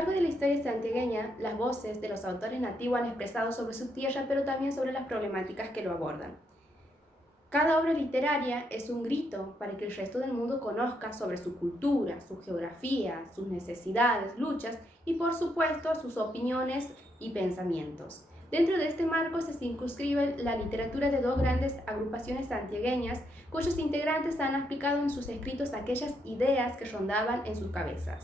largo de la historia santiagueña, las voces de los autores nativos han expresado sobre su tierra, pero también sobre las problemáticas que lo abordan. Cada obra literaria es un grito para que el resto del mundo conozca sobre su cultura, su geografía, sus necesidades, luchas y, por supuesto, sus opiniones y pensamientos. Dentro de este marco se circunscribe la literatura de dos grandes agrupaciones santiagueñas, cuyos integrantes han aplicado en sus escritos aquellas ideas que rondaban en sus cabezas.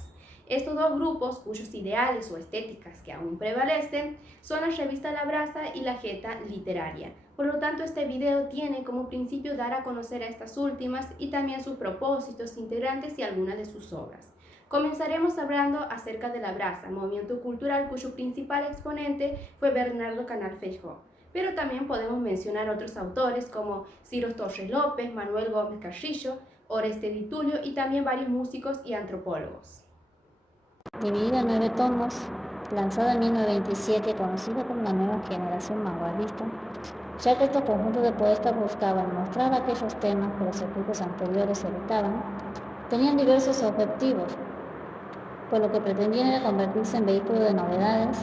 Estos dos grupos, cuyos ideales o estéticas que aún prevalecen, son la revista La Brasa y la Jeta Literaria. Por lo tanto, este video tiene como principio dar a conocer a estas últimas y también sus propósitos, integrantes y algunas de sus obras. Comenzaremos hablando acerca de La Brasa, movimiento cultural cuyo principal exponente fue Bernardo Canal Feijó. Pero también podemos mencionar otros autores como Ciro Torres López, Manuel Gómez Carrillo, Oreste Di Tulio y también varios músicos y antropólogos. Dividida en 9 tomos, lanzada en 1927 y conocida como la nueva generación vanguardista, ya que estos conjuntos de poetas buscaban mostrar aquellos temas que los escritos anteriores evitaban, tenían diversos objetivos, por lo que pretendían era convertirse en vehículo de novedades,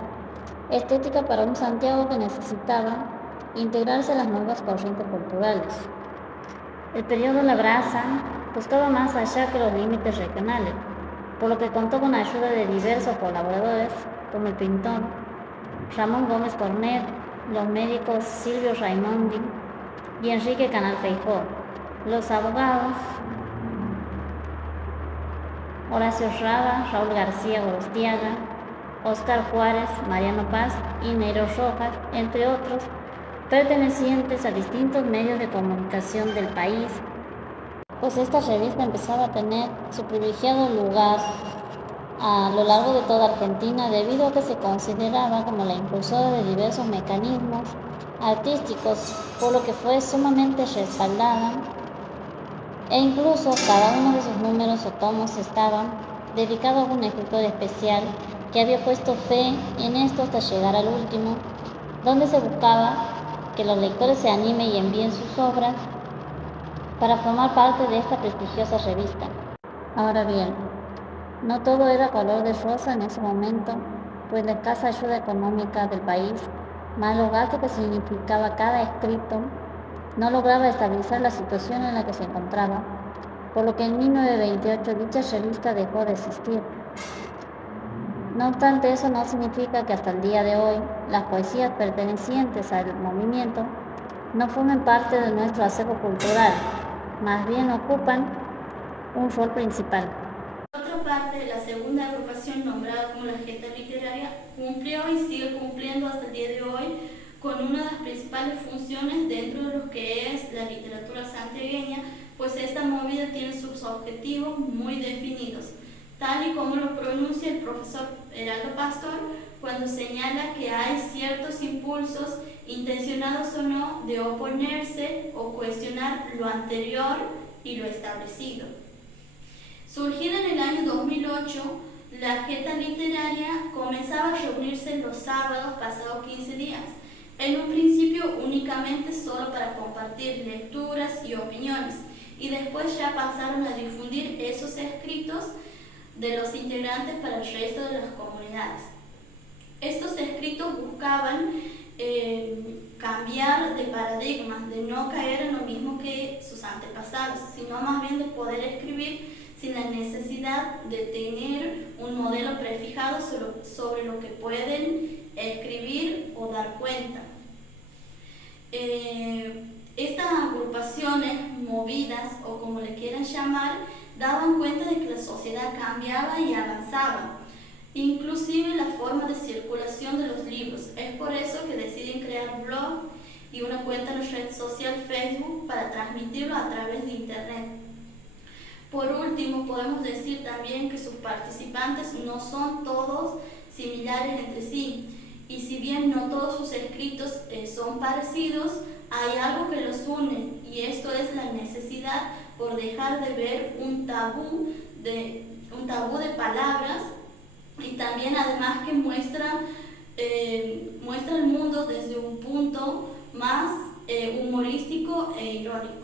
estética para un Santiago que necesitaba integrarse a las nuevas corrientes culturales. El periodo La Brasa buscaba más allá que los límites regionales, por lo que contó con la ayuda de diversos colaboradores, como el pintor Ramón Gómez Cornet, los médicos Silvio Raimondi y Enrique Canal Feijó, los abogados Horacio Rada, Raúl García Gorostiaga, Óscar Juárez, Mariano Paz y Neiro Rojas, entre otros, pertenecientes a distintos medios de comunicación del país, pues esta revista empezaba a tener su privilegiado lugar a lo largo de toda Argentina debido a que se consideraba como la impulsora de diversos mecanismos artísticos, por lo que fue sumamente respaldada e incluso cada uno de sus números o tomos estaba dedicado a un escritor especial que había puesto fe en esto hasta llegar al último, donde se buscaba que los lectores se animen y envíen sus obras para formar parte de esta prestigiosa revista. Ahora bien, no todo era color de rosa en ese momento, pues la escasa ayuda económica del país, más los gastos que significaba cada escrito, no lograba estabilizar la situación en la que se encontraba, por lo que en 1928 dicha revista dejó de existir. No obstante, eso no significa que hasta el día de hoy las poesías pertenecientes al movimiento no formen parte de nuestro acervo cultural, más bien ocupan un rol principal. Por otra parte, la segunda agrupación, nombrada como la Jeta Literaria, cumplió y sigue cumpliendo hasta el día de hoy con una de las principales funciones dentro de lo que es la literatura santiagueña, pues esta movida tiene sus objetivos muy definidos, tal y como lo pronuncia el profesor Heraldo Pastor cuando señala que hay ciertos impulsos, intencionados o no, de oponerse o cuestionar lo anterior y lo establecido. Surgida en el año 2008, la Jeta Literaria comenzaba a reunirse los sábados pasados 15 días, en un principio únicamente solo para compartir lecturas y opiniones, y después ya pasaron a difundir esos escritos de los integrantes para el resto de las comunidades. Estos escritos buscaban cambiar de paradigma, de no caer en lo mismo que sus antepasados, sino más bien de poder escribir sin la necesidad de tener un modelo prefijado sobre lo que pueden escribir o dar cuenta. Estas agrupaciones movidas, o como le quieran llamar, daban cuenta de que la sociedad cambiaba y avanzaba, inclusive la forma de circulación de los libros. Es por eso que deciden crear un blog y una cuenta en la red social Facebook para transmitirlo a través de internet. Por último, podemos decir también que sus participantes no son todos similares entre sí, y si bien no todos sus escritos son parecidos, hay algo que los une, y esto es la necesidad por dejar de ver un tabú de palabras, y también además que muestra el mundo desde un punto más humorístico e irónico.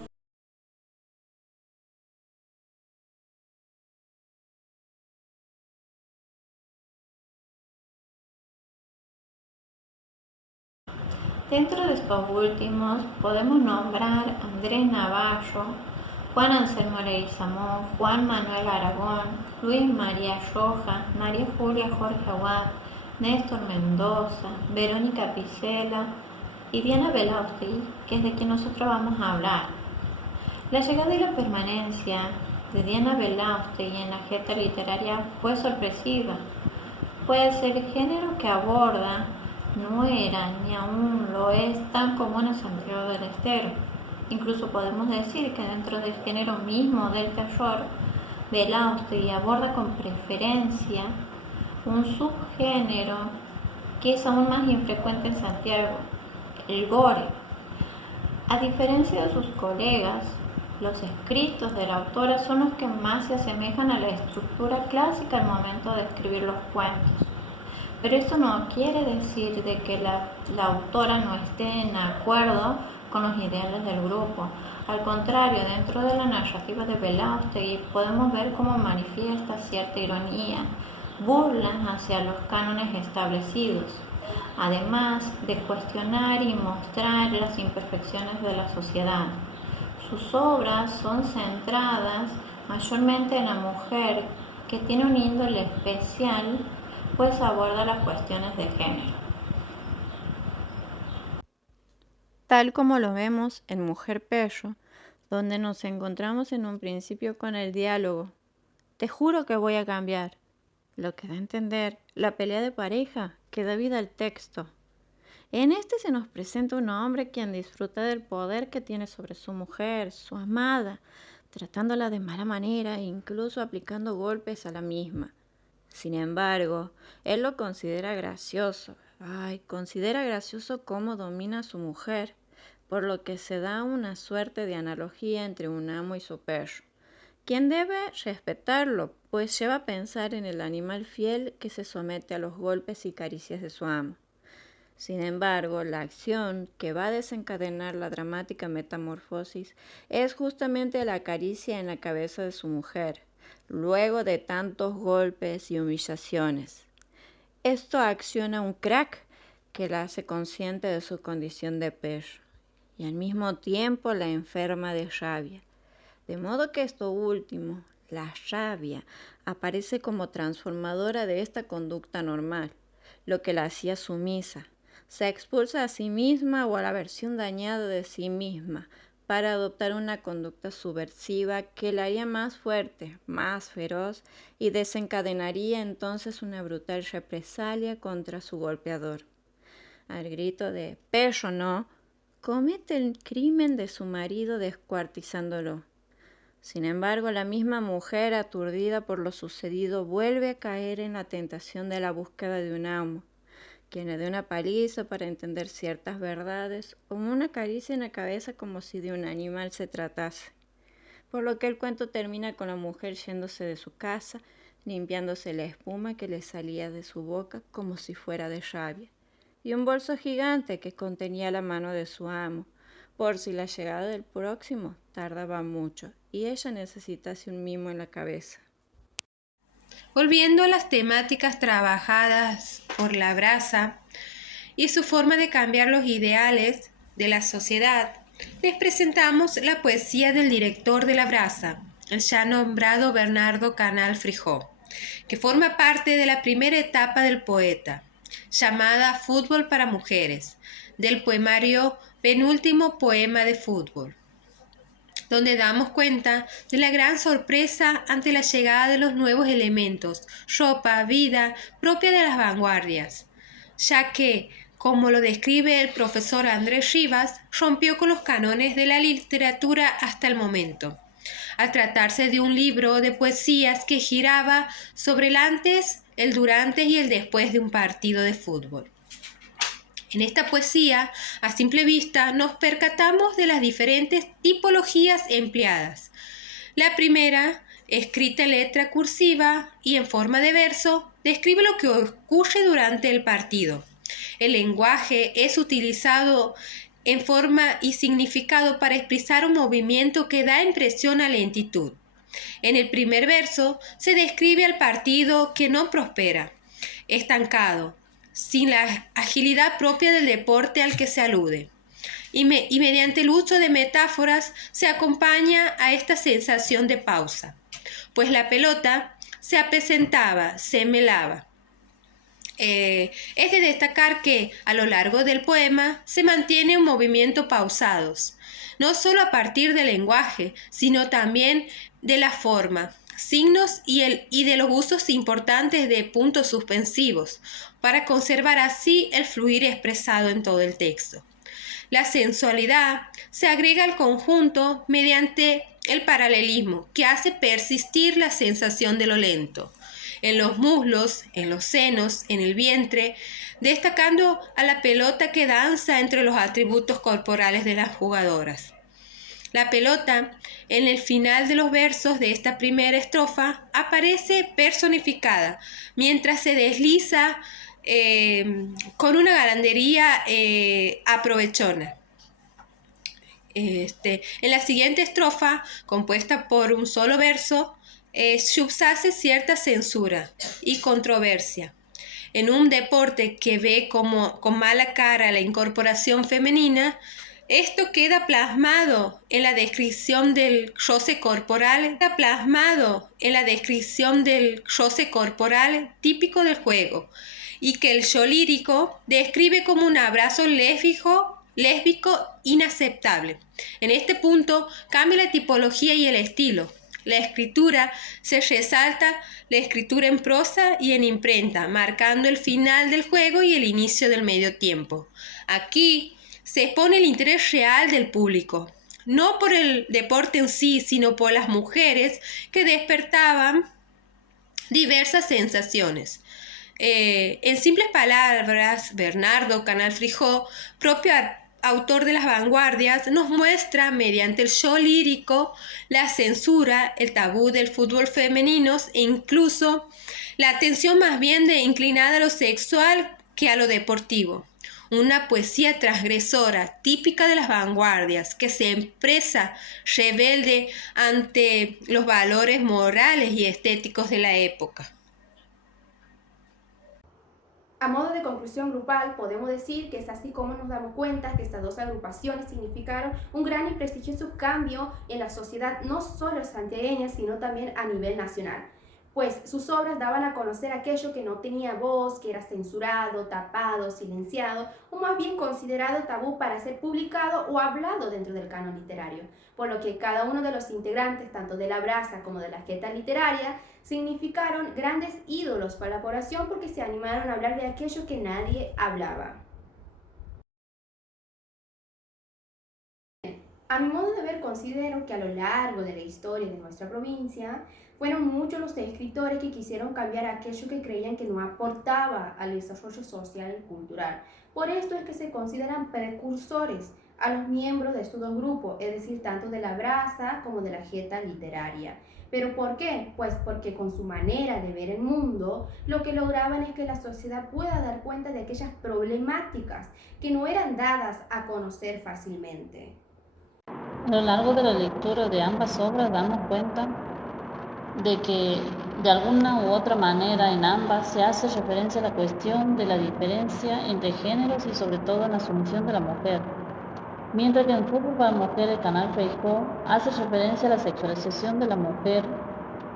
Dentro de estos últimos podemos nombrar a Andrés Navarro, Juan Anselmo Leguizamón, Juan Manuel Aragón, Luis María Rojas, María Julia Jorge Aguad, Néstor Mendoza, Verónica Picela y Diana Belausti, que es de quien nosotros vamos a hablar. La llegada y la permanencia de Diana Belausti en la agenda literaria fue sorpresiva, pues el género que aborda no era ni aún lo es tan común en Santiago del Estero. Incluso podemos decir que dentro del género mismo del terror, Belausti aborda con preferencia un subgénero que es aún más infrecuente en Santiago, el gore. A diferencia de sus colegas, los escritos de la autora son los que más se asemejan a la estructura clásica al momento de escribir los cuentos. Pero esto no quiere decir de que la autora no esté en acuerdo con los ideales del grupo. Al contrario, dentro de la narrativa de Belausti podemos ver cómo manifiesta cierta ironía, burla hacia los cánones establecidos, además de cuestionar y mostrar las imperfecciones de la sociedad. Sus obras son centradas mayormente en la mujer, que tiene un índole especial, pues aborda las cuestiones de género. Tal como lo vemos en Mujer Perro, donde nos encontramos en un principio con el diálogo: te juro que voy a cambiar, lo que da a entender la pelea de pareja que da vida al texto. En este se nos presenta un hombre quien disfruta del poder que tiene sobre su mujer, su amada, tratándola de mala manera e incluso aplicando golpes a la misma. Sin embargo, él lo considera gracioso. Considera gracioso cómo domina a su mujer, por lo que se da una suerte de analogía entre un amo y su perro, quien debe respetarlo, pues lleva a pensar en el animal fiel que se somete a los golpes y caricias de su amo. Sin embargo, la acción que va a desencadenar la dramática metamorfosis es justamente la caricia en la cabeza de su mujer, luego de tantos golpes y humillaciones. Esto acciona un crack que la hace consciente de su condición de perro y al mismo tiempo la enferma de rabia. De modo que esto último, la rabia, aparece como transformadora de esta conducta normal, lo que la hacía sumisa. Se expulsa a sí misma o a la versión dañada de sí misma para adoptar una conducta subversiva que la haría más fuerte, más feroz y desencadenaría entonces una brutal represalia contra su golpeador. Al grito de «perro no», comete el crimen de su marido descuartizándolo. Sin embargo, la misma mujer, aturdida por lo sucedido, vuelve a caer en la tentación de la búsqueda de un amo, quien le dé una paliza para entender ciertas verdades o una caricia en la cabeza como si de un animal se tratase. Por lo que el cuento termina con la mujer yéndose de su casa, limpiándose la espuma que le salía de su boca como si fuera de rabia, y un bolso gigante que contenía la mano de su amo, por si la llegada del próximo tardaba mucho y ella necesitase un mimo en la cabeza. Volviendo a las temáticas trabajadas por La Brasa y su forma de cambiar los ideales de la sociedad, les presentamos la poesía del director de La Brasa, el ya nombrado Bernardo Canal Frijó, que forma parte de la primera etapa del poeta, llamada Fútbol para Mujeres, del poemario Penúltimo Poema de Fútbol, donde damos cuenta de la gran sorpresa ante la llegada de los nuevos elementos, ropa, vida, propia de las vanguardias, ya que, como lo describe el profesor Andrés Rivas, rompió con los cánones de la literatura hasta el momento, al tratarse de un libro de poesías que giraba sobre el antes, el durante y el después de un partido de fútbol. En esta poesía, a simple vista, nos percatamos de las diferentes tipologías empleadas. La primera, escrita en letra cursiva y en forma de verso, describe lo que ocurre durante el partido. El lenguaje es utilizado en forma y significado para expresar un movimiento que da impresión a lentitud. En el primer verso se describe al partido que no prospera, estancado, sin la agilidad propia del deporte al que se alude. Y mediante el uso de metáforas se acompaña a esta sensación de pausa, pues la pelota se apresentaba, se melaba. Es de destacar que a lo largo del poema se mantiene un movimiento pausados, no solo a partir del lenguaje, sino también de la forma, signos y de los usos importantes de puntos suspensivos, para conservar así el fluir expresado en todo el texto. La sensualidad se agrega al conjunto mediante el paralelismo, que hace persistir la sensación de lo lento, en los muslos, en los senos, en el vientre, destacando a la pelota que danza entre los atributos corporales de las jugadoras. La pelota, en el final de los versos de esta primera estrofa, aparece personificada, mientras se desliza con una galantería aprovechona. En la siguiente estrofa, compuesta por un solo verso, subyace cierta censura y controversia. En un deporte que ve con mala cara la incorporación femenina, esto queda plasmado en la descripción del roce corporal, típico del juego, y que el yo lírico describe como un abrazo lésbico inaceptable. En este punto cambia la tipología y el estilo. La escritura se resalta, la escritura en prosa y en imprenta, marcando el final del juego y el inicio del medio tiempo. Aquí se expone el interés real del público, no por el deporte en sí, sino por las mujeres que despertaban diversas sensaciones. En simples palabras, Bernardo Canal Frijó, propio autor de Las Vanguardias, nos muestra mediante el yo lírico la censura, el tabú del fútbol femenino e incluso la atención más bien inclinada a lo sexual que a lo deportivo. Una poesía transgresora, típica de las vanguardias, que se expresa rebelde ante los valores morales y estéticos de la época. A modo de conclusión grupal, podemos decir que es así como nos damos cuenta que estas dos agrupaciones significaron un gran y prestigioso cambio en la sociedad, no solo santiagueña, sino también a nivel nacional, pues sus obras daban a conocer aquello que no tenía voz, que era censurado, tapado, silenciado, o más bien considerado tabú para ser publicado o hablado dentro del canon literario, por lo que cada uno de los integrantes, tanto de la Brasa como de la Jeta Literaria, significaron grandes ídolos para la población porque se animaron a hablar de aquello que nadie hablaba. A mi modo de ver, considero que a lo largo de la historia de nuestra provincia, fueron muchos los escritores que quisieron cambiar aquello que creían que no aportaba al desarrollo social y cultural. Por esto es que se consideran precursores a los miembros de estos dos grupos, es decir, tanto de la Brasa como de la Jeta Literaria. ¿Pero por qué? Pues porque con su manera de ver el mundo, lo que lograban es que la sociedad pueda dar cuenta de aquellas problemáticas que no eran dadas a conocer fácilmente. A lo largo de la lectura de ambas obras damos cuenta de que de alguna u otra manera en ambas se hace referencia a la cuestión de la diferencia entre géneros y sobre todo en la asunción de la mujer. Mientras que en Fútbol para Mujeres el Canal Frijó hace referencia a la sexualización de la mujer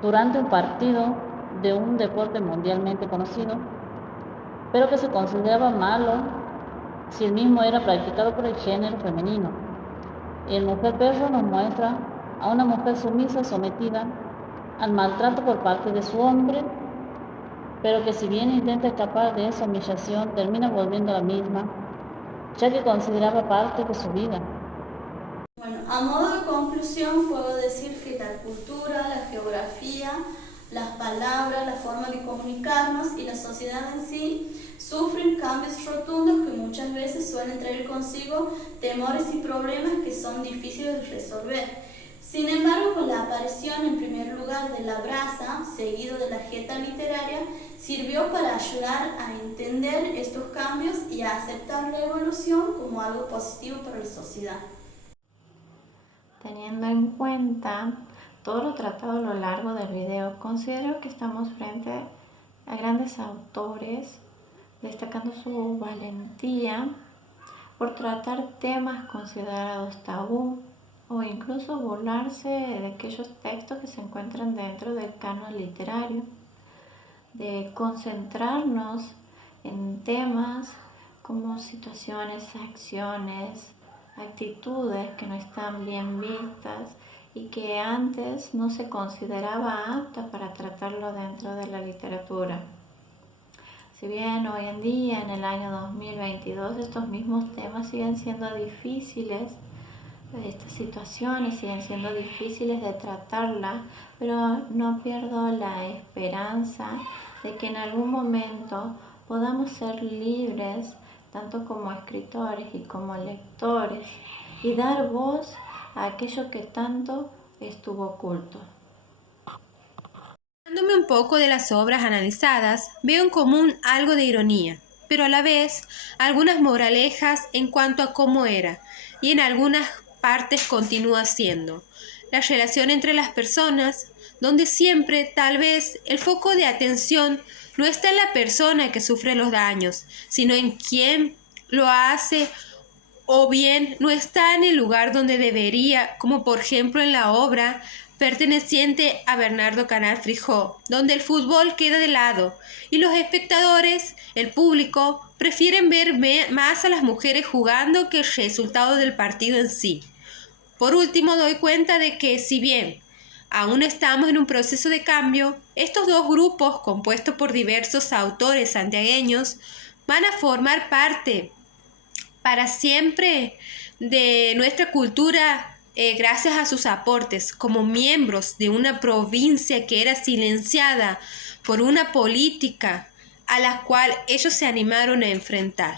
durante un partido de un deporte mundialmente conocido, pero que se consideraba malo si el mismo era practicado por el género femenino. El Mujer Perro nos muestra a una mujer sumisa, sometida al maltrato por parte de su hombre, pero que si bien intenta escapar de esa humillación, termina volviendo a la misma, ya que consideraba parte de su vida. Bueno, a modo de conclusión puedo decir que la cultura, la geografía, las palabras, la forma de comunicarnos y la sociedad en sí sufren cambios rotundos que muchas veces suelen traer consigo temores y problemas que son difíciles de resolver. Sin embargo, con la aparición en primer lugar de la Brasa, seguido de la Jeta Literaria, sirvió para ayudar a entender estos cambios y a aceptar la evolución como algo positivo para la sociedad. Teniendo en cuenta todo lo tratado a lo largo del video, considero que estamos frente a grandes autores destacando su valentía por tratar temas considerados tabú o incluso burlarse de aquellos textos que se encuentran dentro del canon literario, de concentrarnos en temas como situaciones, acciones, actitudes que no están bien vistas y que antes no se consideraba apta para tratarlo dentro de la literatura. Si bien hoy en día, en el año 2022, estos mismos temas siguen siendo difíciles, estas situaciones siguen siendo difíciles de tratarlas, pero no pierdo la esperanza de que en algún momento podamos ser libres, tanto como escritores y como lectores, y dar voz a aquello que tanto estuvo oculto. Hablándome un poco de las obras analizadas, veo en común algo de ironía, pero a la vez algunas moralejas en cuanto a cómo era, y en algunas partes continúa siendo. La relación entre las personas, donde siempre, tal vez, el foco de atención no está en la persona que sufre los daños, sino en quien lo hace, o bien no está en el lugar donde debería, como por ejemplo en la obra perteneciente a Bernardo Canal Frijó, donde el fútbol queda de lado y los espectadores, el público, prefieren ver más a las mujeres jugando que el resultado del partido en sí. Por último, doy cuenta de que, si bien aún estamos en un proceso de cambio, estos dos grupos, compuestos por diversos autores santiagueños, van a formar parte para siempre de nuestra cultura gracias a sus aportes como miembros de una provincia que era silenciada por una política a la cual ellos se animaron a enfrentar.